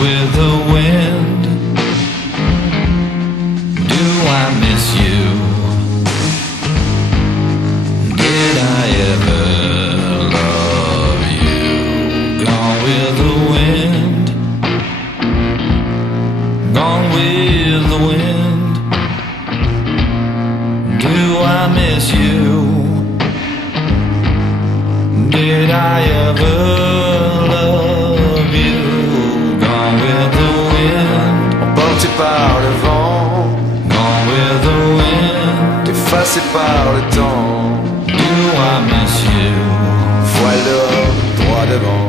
with the wind. Do I miss you? Did I ever love you? Gone with the wind. Gone with the wind. Do I miss you? Did I ever love you? Gone with the wind. Emporté par le vent, Gone with the wind. effacé par le temps. Do I miss you? Voile dehors, droit devant.